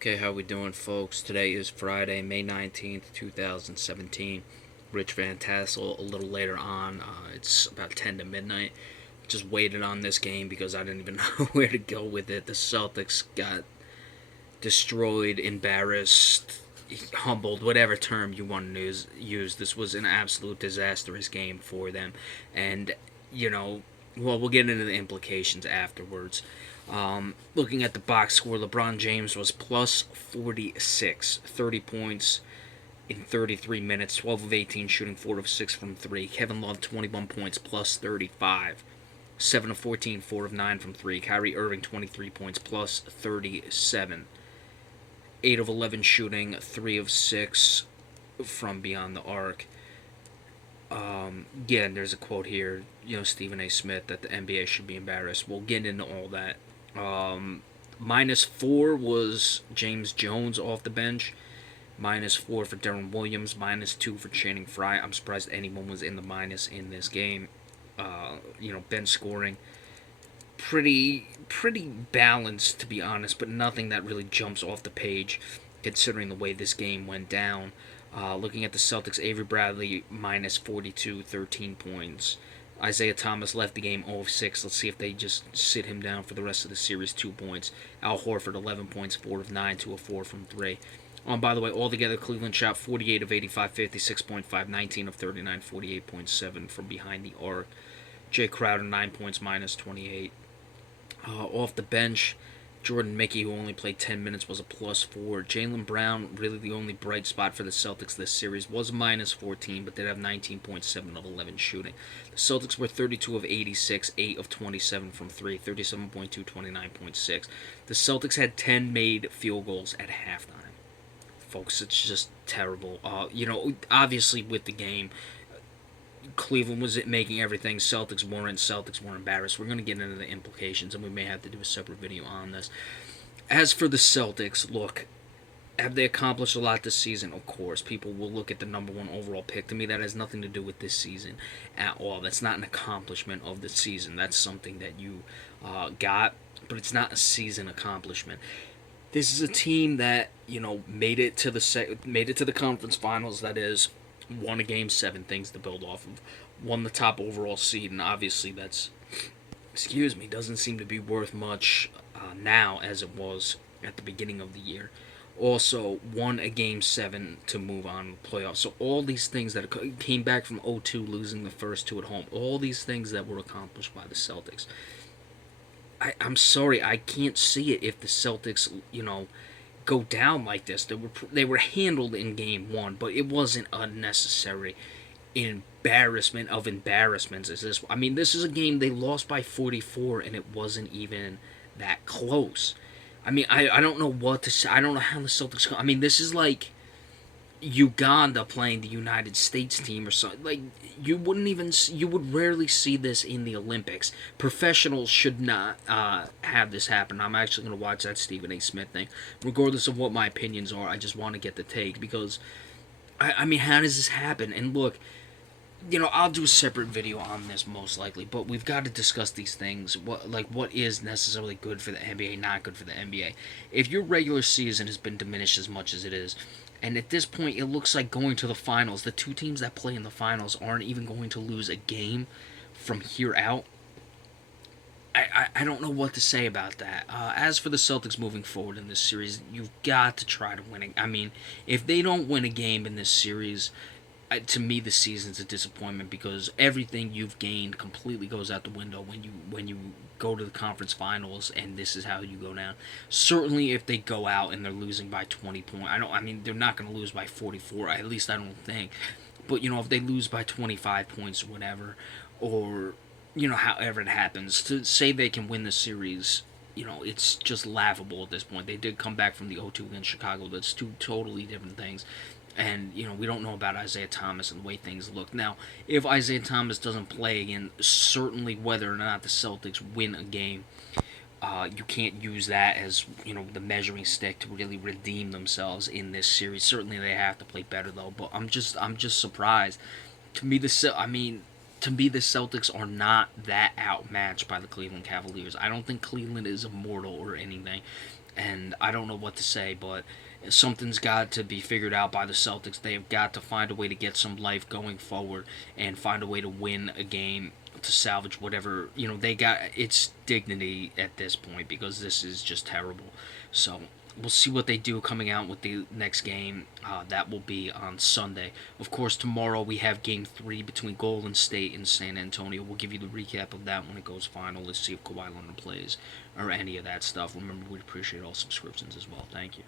Okay, how we doing, folks? Today is Friday, May 19th, 2017. Rich Van Tassel a little later on. It's about 10 to midnight. Just waited on this game because I didn't even know where to go with it. The Celtics got destroyed, embarrassed, humbled, whatever term you want to use. This was an absolute disastrous game for them. And, you know, we'll get into the implications afterwards. Looking at the box score, LeBron James was plus 46, 30 points in 33 minutes, 12 of 18 shooting, 4 of 6 from 3. Kevin Love, 21 points, plus 35, 7 of 14, 4 of 9 from 3. Kyrie Irving, 23 points, plus 37, 8 of 11 shooting, 3 of 6 from beyond the arc. Again, there's a quote here, Stephen A. Smith, that the NBA should be embarrassed. We'll get into all that. -4 was James Jones off the bench. -4 for Darren Williams. -2 for Channing Frye. I'm surprised anyone was in the minus in this game. Bench scoring pretty balanced, to be honest, but nothing that really jumps off the page considering the way this game went down. Looking at the Celtics, Avery Bradley -42, 13 points. Isaiah Thomas left the game 0-6. Let's see if they just sit him down for the rest of the series. 2 points. Al Horford 11 points, 4 of 9, 2 of 4 from 3. By the way, altogether, Cleveland shot 48 of 85, 56.5, 19 of 39, 48.7 from behind the arc. Jay Crowder 9 points, -28. Off the bench, Jordan Mickey, who only played 10 minutes, was a +4. Jaylen Brown, really the only bright spot for the Celtics this series, was -14, but did have 19.7 of 11 shooting. The Celtics were 32 of 86, 8 of 27 from 3, 37.2, 29.6. The Celtics had 10 made field goals at halftime. Folks, it's just terrible. Obviously with the game, Cleveland was making everything. Celtics weren't. Celtics were embarrassed. We're going to get into the implications, and we may have to do a separate video on this. As for the Celtics, look, have they accomplished a lot this season? Of course. People will look at the number 1 overall pick. To me, that has nothing to do with this season at all. That's not an accomplishment of the season. That's something that you got, but it's not a season accomplishment. This is a team that made it to the conference finals. That is, won a game 7, things to build off of, won the top overall seed, and obviously that's, doesn't seem to be worth much now as it was at the beginning of the year. Also won a game 7 to move on to the playoffs. So all these things that came back from 0-2, losing the first 2 at home, all these things that were accomplished by the Celtics. I'm sorry, I can't see it if the Celtics, go down like this. They were handled in game 1, but it wasn't unnecessary embarrassment of embarrassments. Is this? I mean, this is a game they lost by 44, and it wasn't even that close. I mean, I don't know what to say. I don't know how the Celtics. I mean, this is like Uganda playing the United States team or something. Like, you would rarely see this in the Olympics. Professionals should not have this happen. I'm actually going to watch that Stephen A. Smith thing. Regardless of what my opinions are, I just want to get the take because, I mean, how does this happen? And look, I'll do a separate video on this most likely, but we've got to discuss these things. What is necessarily good for the NBA, not good for the NBA. If your regular season has been diminished as much as it is, and at this point, it looks like going to the finals. The 2 teams that play in the finals aren't even going to lose a game from here out. I don't know what to say about that. As for the Celtics moving forward in this series, you've got to try to win it. I mean, if they don't win a game in this series, to me, the season's a disappointment because everything you've gained completely goes out the window when you go to the conference finals, and this is how you go down. Certainly, if they go out and they're losing by 20 points, I mean, they're not going to lose by 44. At least I don't think. But if they lose by 25 points or whatever, or however it happens, to say they can win the series, it's just laughable at this point. They did come back from the 0-2 against Chicago. That's 2 totally different things. And, we don't know about Isaiah Thomas and the way things look. Now, if Isaiah Thomas doesn't play again, certainly whether or not the Celtics win a game, you can't use that as, the measuring stick to really redeem themselves in this series. Certainly they have to play better, though. But I'm just surprised. To me, the Celtics are not that outmatched by the Cleveland Cavaliers. I don't think Cleveland is immortal or anything. and I don't know what to say, but something's got to be figured out by the Celtics. They've got to find a way to get some life going forward and find a way to win a game to salvage whatever, they got. It's dignity at this point because this is just terrible. So we'll see what they do coming out with the next game. That will be on Sunday. Of course, tomorrow we have Game 3 between Golden State and San Antonio. We'll give you the recap of that when it goes final. Let's see if Kawhi Leonard plays or any of that stuff. Remember, we'd appreciate all subscriptions as well. Thank you.